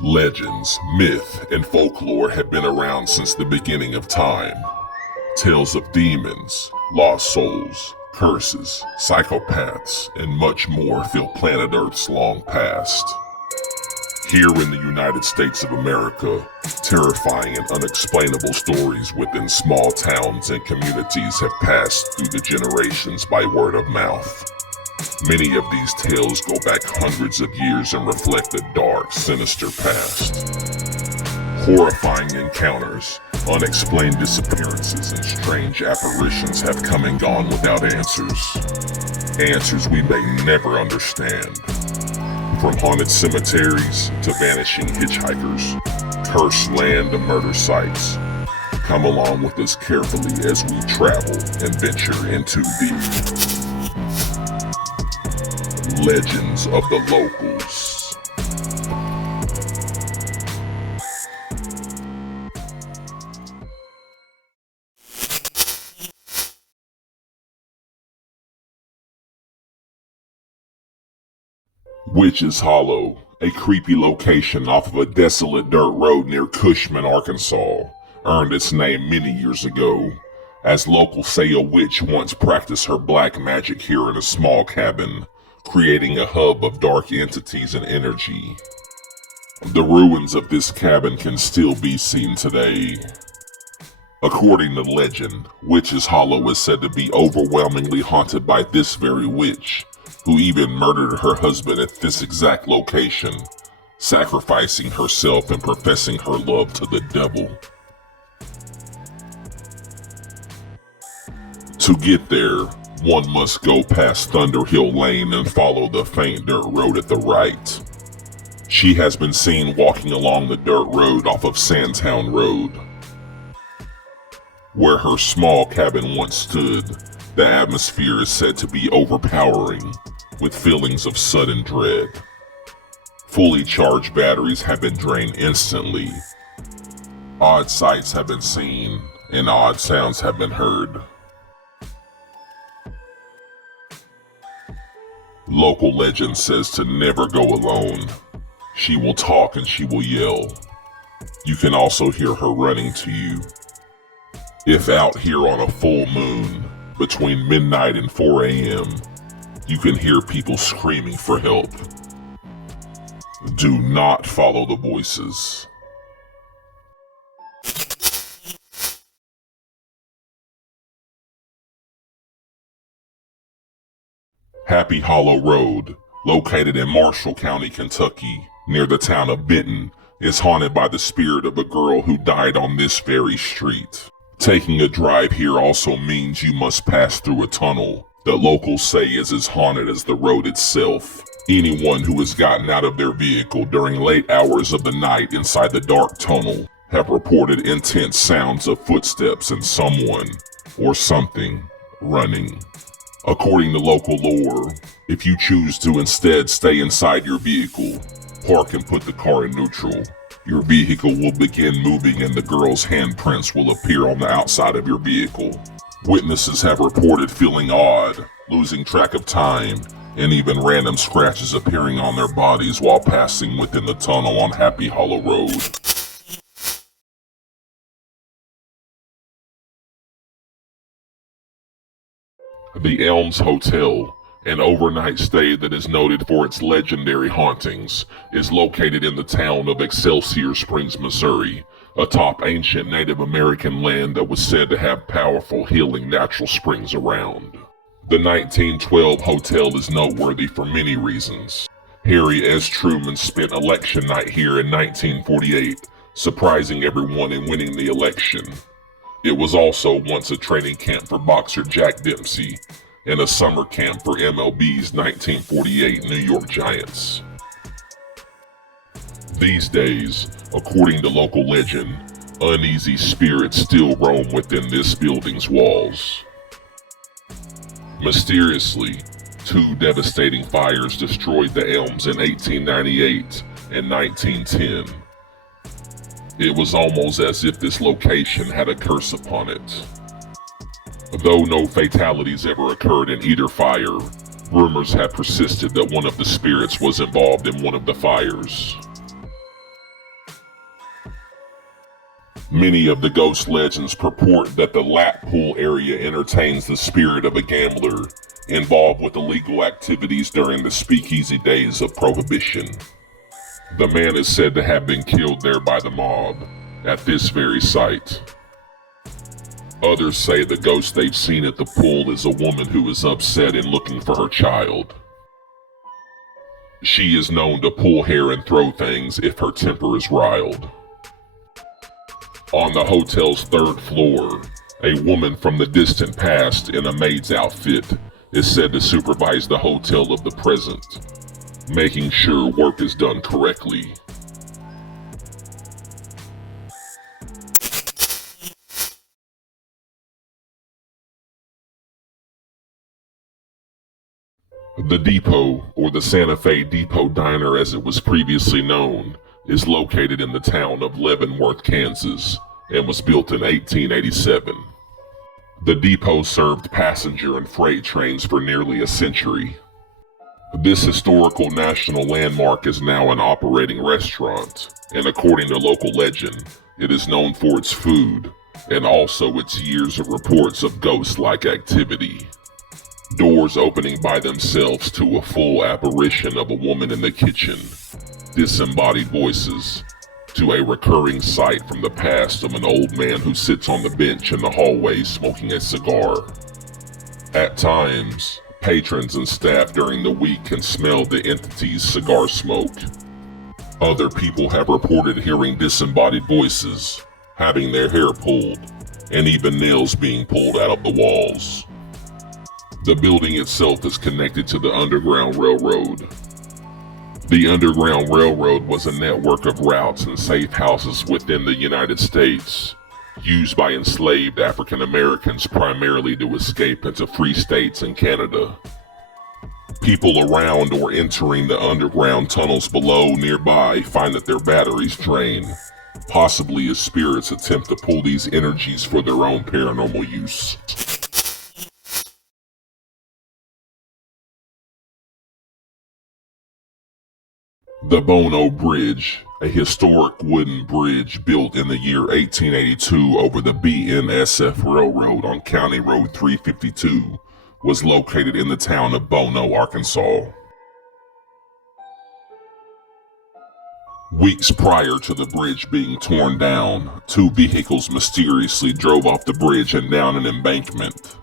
Legends, myth, and folklore have been around since the beginning of time. Tales of demons, lost souls, curses, psychopaths, and much more fill planet Earth's long past. Here in the United States of America, terrifying and unexplainable stories within small towns and communities have passed through the generations by word of mouth. Many of these tales go back hundreds of years and reflect a dark, sinister past. Horrifying encounters, unexplained disappearances, and strange apparitions have come and gone without answers. Answers we may never understand. From haunted cemeteries to vanishing hitchhikers, cursed land to murder sites. Come along with us carefully as we travel and venture into the legends of the locals. Witch's Hollow, a creepy location off of a desolate dirt road near Cushman, Arkansas, earned its name many years ago, as locals say a witch once practiced her black magic here in a small cabin, creating a hub of dark entities and energy. The ruins of this cabin can still be seen today. According to legend, Witch's Hollow is said to be overwhelmingly haunted by this very witch, who even murdered her husband at this exact location, sacrificing herself and professing her love to the devil. To get there, one must go past Thunderhill Lane and follow the faint dirt road at the right. She has been seen walking along the dirt road off of Sandtown Road. Where her small cabin once stood, the atmosphere is said to be overpowering, with feelings of sudden dread. Fully charged batteries have been drained instantly. Odd sights have been seen, and odd sounds have been heard. Local legend says to never go alone. She will talk and she will yell. You can also hear her running to you. If out here on a full moon, between midnight and 4 a.m., you can hear people screaming for help. Do not follow the voices. Happy Hollow Road, located in Marshall County, Kentucky, near the town of Benton, is haunted by the spirit of a girl who died on this very street. Taking a drive here also means you must pass through a tunnel that locals say is as haunted as the road itself. Anyone who has gotten out of their vehicle during late hours of the night inside the dark tunnel have reported intense sounds of footsteps and someone or something running. According to local lore, if you choose to instead stay inside your vehicle, park and put the car in neutral, your vehicle will begin moving and the girl's handprints will appear on the outside of your vehicle. Witnesses have reported feeling odd, losing track of time, and even random scratches appearing on their bodies while passing within the tunnel on Happy Hollow Road. The ELMS Hotel, an overnight stay that is noted for its legendary hauntings, is located in the town of Excelsior Springs, Missouri, atop ancient Native American land that was said to have powerful healing natural springs around. The 1912 hotel is noteworthy for many reasons. Harry S. Truman spent election night here in 1948, surprising everyone and winning the election. It was also once a training camp for boxer Jack Dempsey and a summer camp for MLB's 1948 New York Giants. These days, according to local legend, uneasy spirits still roam within this building's walls. Mysteriously, 2 devastating fires destroyed the ELMS in 1898 and 1910. It was almost as if this location had a curse upon it. Though no fatalities ever occurred in either fire, rumors have persisted that one of the spirits was involved in one of the fires. Many of the ghost legends purport that the lap pool area entertains the spirit of a gambler involved with illegal activities during the speakeasy days of Prohibition. The man is said to have been killed there by the mob, at this very site. Others say the ghost they've seen at the pool is a woman who is upset and looking for her child. She is known to pull hair and throw things if her temper is riled. On the hotel's third floor, a woman from the distant past in a maid's outfit is said to supervise the hotel of the present, making sure work is done correctly. The Depot, or the Santa Fe Depot Diner as it was previously known, is located in the town of Leavenworth, Kansas, and was built in 1887. The depot served passenger and freight trains for nearly a century. This historical national landmark is now an operating restaurant, and according to local legend, it is known for its food, and also its years of reports of ghost-like activity. Doors opening by themselves to a full apparition of a woman in the kitchen, disembodied voices, to a recurring sight from the past of an old man who sits on the bench in the hallway smoking a cigar. At times, patrons and staff during the week can smell the entity's cigar smoke. Other people have reported hearing disembodied voices, having their hair pulled, and even nails being pulled out of the walls. The building itself is connected to the Underground Railroad. The Underground Railroad was a network of routes and safe houses within the United States, used by enslaved African Americans primarily to escape into free states and Canada. People around or entering the underground tunnels below nearby find that their batteries drain, possibly as spirits attempt to pull these energies for their own paranormal use. The Bono Bridge, a historic wooden bridge built in the year 1882 over the BNSF Railroad on County Road 352, was located in the town of Bono, Arkansas. Weeks prior to the bridge being torn down, two vehicles mysteriously drove off the bridge and down an embankment.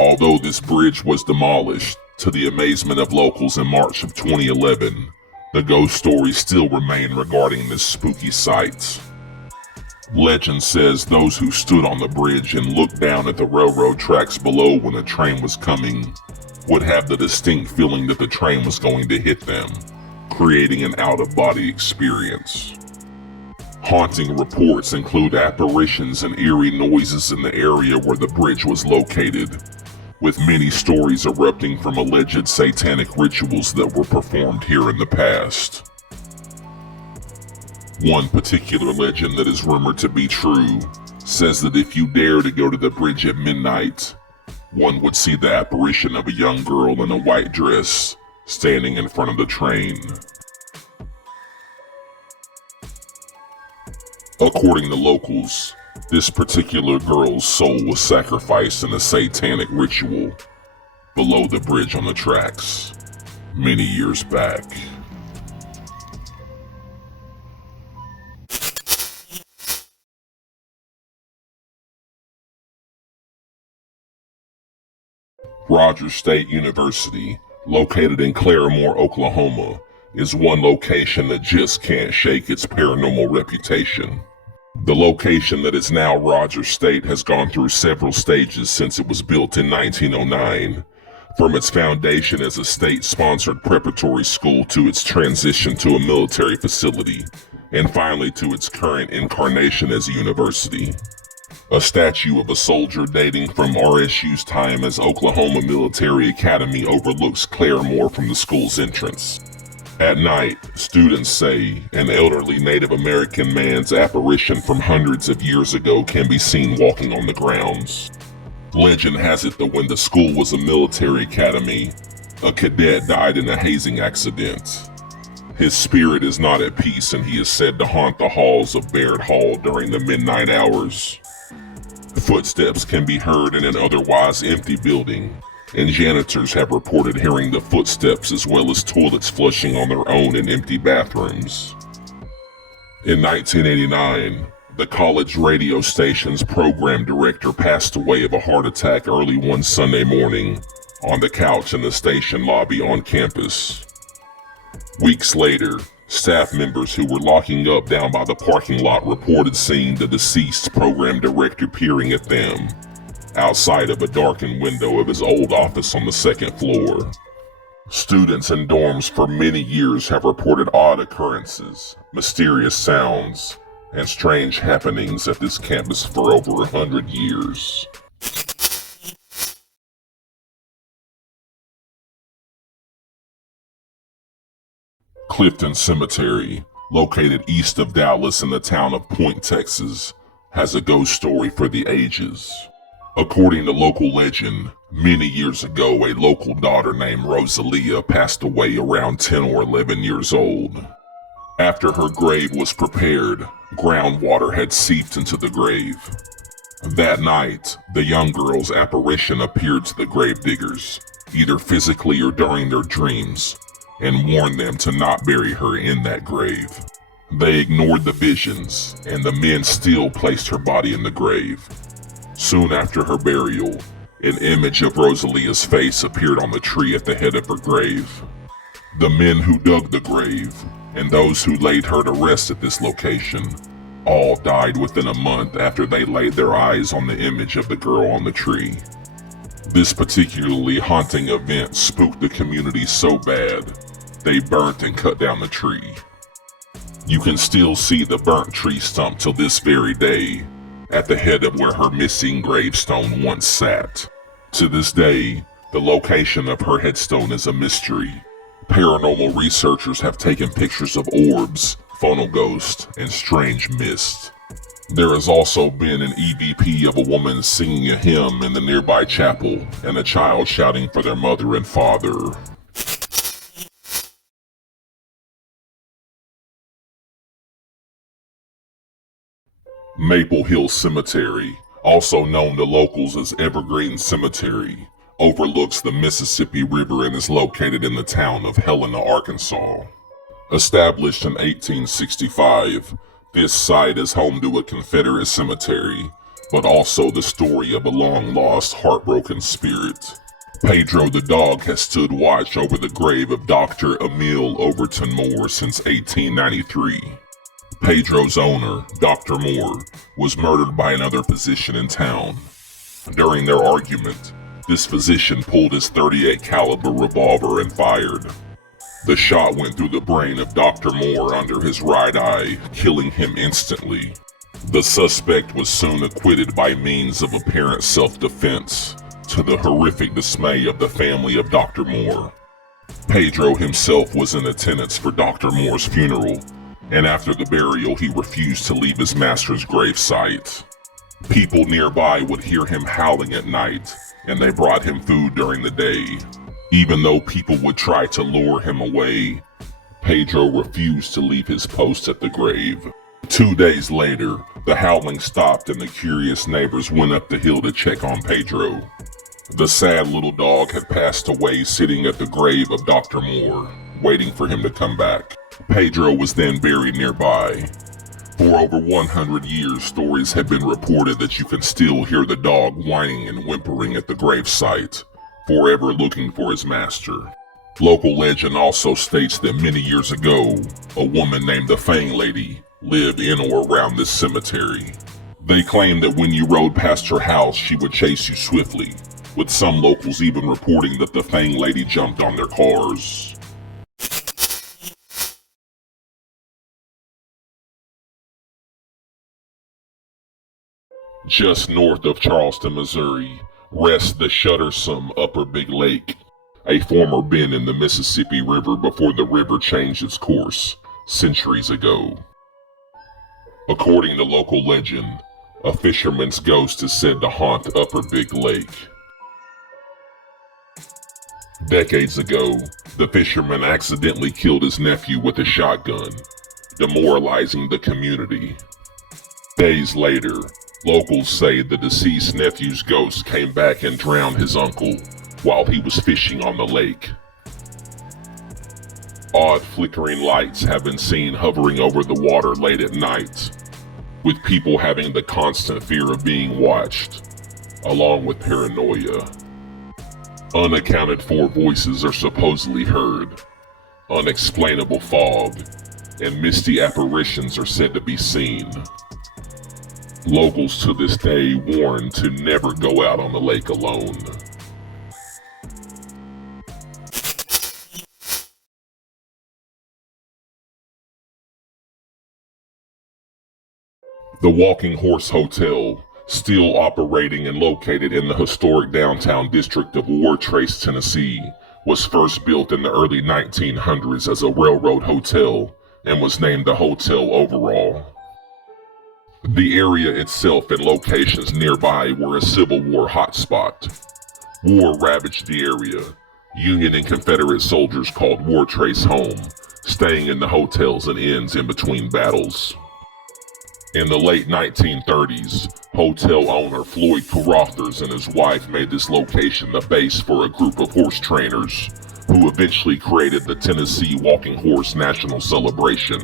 Although this bridge was demolished, to the amazement of locals in March of 2011, the ghost stories still remain regarding this spooky sight. Legend says those who stood on the bridge and looked down at the railroad tracks below when a train was coming would have the distinct feeling that the train was going to hit them, creating an out-of-body experience. Haunting reports include apparitions and eerie noises in the area where the bridge was located, with many stories erupting from alleged satanic rituals that were performed here in the past. One particular legend that is rumored to be true says that if you dare to go to the bridge at midnight, one would see the apparition of a young girl in a white dress standing in front of the train. According to locals, this particular girl's soul was sacrificed in a satanic ritual below the bridge on the tracks many years back. Rogers State University, located in Claremore, Oklahoma, is one location that just can't shake its paranormal reputation. The location that is now Rogers State has gone through several stages since it was built in 1909, from its foundation as a state-sponsored preparatory school to its transition to a military facility, and finally to its current incarnation as a university. A statue of a soldier dating from RSU's time as Oklahoma Military Academy overlooks Claremore from the school's entrance. At night, students say an elderly Native American man's apparition from hundreds of years ago can be seen walking on the grounds. Legend has it that when the school was a military academy, a cadet died in a hazing accident. His spirit is not at peace, and he is said to haunt the halls of Baird Hall during the midnight hours. Footsteps can be heard in an otherwise empty building, and janitors have reported hearing the footsteps as well as toilets flushing on their own in empty bathrooms. In 1989, the college radio station's program director passed away of a heart attack early one Sunday morning on the couch in the station lobby on campus. Weeks later, staff members who were locking up down by the parking lot reported seeing the deceased program director peering at them outside of a darkened window of his old office on the second floor. Students in dorms for many years have reported odd occurrences, mysterious sounds, and strange happenings at this campus for over 100 years. Clifton Cemetery, located east of Dallas in the town of Point, Texas, has a ghost story for the ages. According to local legend, many years ago a local daughter named Rosalia passed away around 10 or 11 years old. After her grave was prepared, groundwater had seeped into the grave. That night, the young girl's apparition appeared to the gravediggers, either physically or during their dreams, and warned them to not bury her in that grave. They ignored the visions, and the men still placed her body in the grave. Soon after her burial, an image of Rosalia's face appeared on the tree at the head of her grave. The men who dug the grave, and those who laid her to rest at this location, all died within a month after they laid their eyes on the image of the girl on the tree. This particularly haunting event spooked the community so bad, they burnt and cut down the tree. You can still see the burnt tree stump till this very day, at the head of where her missing gravestone once sat. To this day, the location of her headstone is a mystery. Paranormal researchers have taken pictures of orbs, phonoghosts, and strange mist. There has also been an EVP of a woman singing a hymn in the nearby chapel and a child shouting for their mother and father. Maple Hill Cemetery, also known to locals as Evergreen Cemetery, overlooks the Mississippi River and is located in the town of Helena, Arkansas. Established in 1865, this site is home to a Confederate cemetery, but also the story of a long-lost, heartbroken spirit. Pedro the dog has stood watch over the grave of Dr. Emil Overton Moore since 1893. Pedro's owner, Dr. Moore, was murdered by another physician in town. During their argument, this physician pulled his .38 caliber revolver and fired. The shot went through the brain of Dr. Moore under his right eye, killing him instantly. The suspect was soon acquitted by means of apparent self-defense, to the horrific dismay of the family of Dr. Moore. Pedro himself was in attendance for Dr. Moore's funeral, and after the burial he refused to leave his master's gravesite. People nearby would hear him howling at night, and they brought him food during the day. Even though people would try to lure him away, Pedro refused to leave his post at the grave. 2 days later, the howling stopped and the curious neighbors went up the hill to check on Pedro. The sad little dog had passed away sitting at the grave of Dr. Moore, waiting for him to come back. Pedro was then buried nearby. For over 100 years, stories have been reported that you can still hear the dog whining and whimpering at the gravesite, forever looking for his master. Local legend also states that many years ago, a woman named the Fang Lady lived in or around this cemetery. They claim that when you rode past her house, she would chase you swiftly, with some locals even reporting that the Fang Lady jumped on their cars. Just north of Charleston, Missouri, rests the shuttersome Upper Big Lake, a former bend in the Mississippi River before the river changed its course centuries ago. According to local legend, a fisherman's ghost is said to haunt Upper Big Lake. Decades ago, the fisherman accidentally killed his nephew with a shotgun, demoralizing the community. Days later, locals say the deceased nephew's ghost came back and drowned his uncle while he was fishing on the lake. Odd flickering lights have been seen hovering over the water late at night, with people having the constant fear of being watched, along with paranoia. Unaccounted for voices are supposedly heard, unexplainable fog, and misty apparitions are said to be seen. Locals to this day warn to never go out on the lake alone. The Walking Horse Hotel, still operating and located in the historic downtown district of Wartrace, Tennessee, was first built in the early 1900s as a railroad hotel and was named the Hotel overall. The area itself and locations nearby were a Civil War hotspot. War ravaged the area. Union and Confederate soldiers called Wartrace home, staying in the hotels and inns in between battles. In the late 1930s, hotel owner Floyd Carothers and his wife made this location the base for a group of horse trainers, who eventually created the Tennessee Walking Horse National Celebration,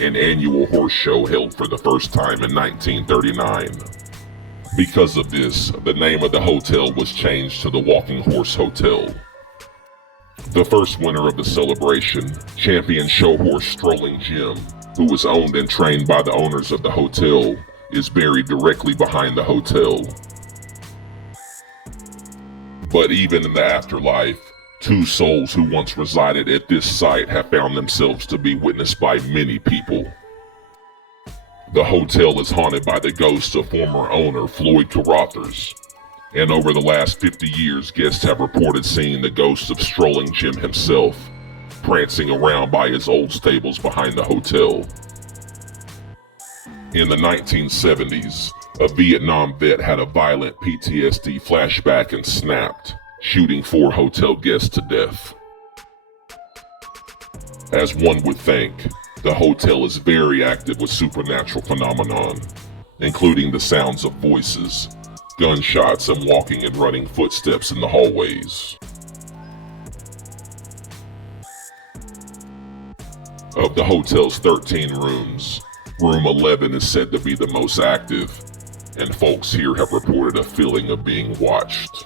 an annual horse show held for the first time in 1939. Because of this, the name of the hotel was changed to the Walking Horse Hotel. The first winner of the celebration, champion show horse Strolling Jim, who was owned and trained by the owners of the hotel, is buried directly behind the hotel. But even in the afterlife, two souls who once resided at this site have found themselves to be witnessed by many people. The hotel is haunted by the ghosts of former owner Floyd Carothers, and over the last 50 years, guests have reported seeing the ghost of Strolling Jim himself, prancing around by his old stables behind the hotel. In the 1970s, a Vietnam vet had a violent PTSD flashback and snapped, shooting 4 hotel guests to death. As one would think, the hotel is very active with supernatural phenomenon, including the sounds of voices, gunshots, and walking and running footsteps in the hallways. Of the hotel's 13 rooms, room 11 is said to be the most active, and folks here have reported a feeling of being watched.